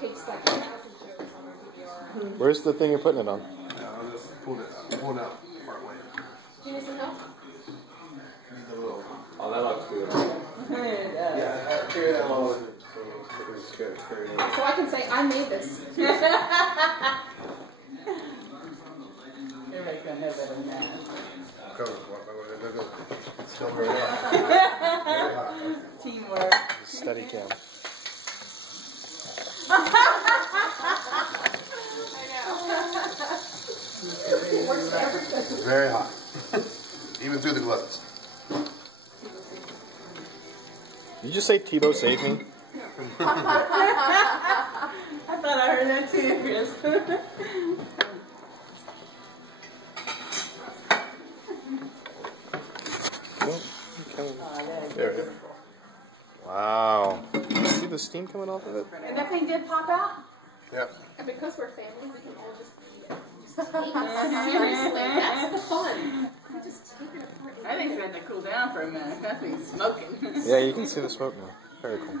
takes like 1,000 shows on our DVR. Where's the thing you're putting it on? I'm just pulling it out part way. Do you need some help? Oh, that looks good. Yeah, I figured that one. It's good. It's very good. So I can say, I made this. Everybody's gonna know better than that. It's still very hot. Teamwork. Steady cam. Very hot. Even through the gloves. Did you just say Tebow saved me? I thought I heard that too, Chris. There it is. Wow. You see the steam coming off of it? And that thing did pop out? Yep. And because we're family, we can all just eat it. Just take it seriously. That's the fun. You just take it apart. I think it's going to cool down for a minute. That thing's smoking. Yeah, you can see the smoke now. Very cool.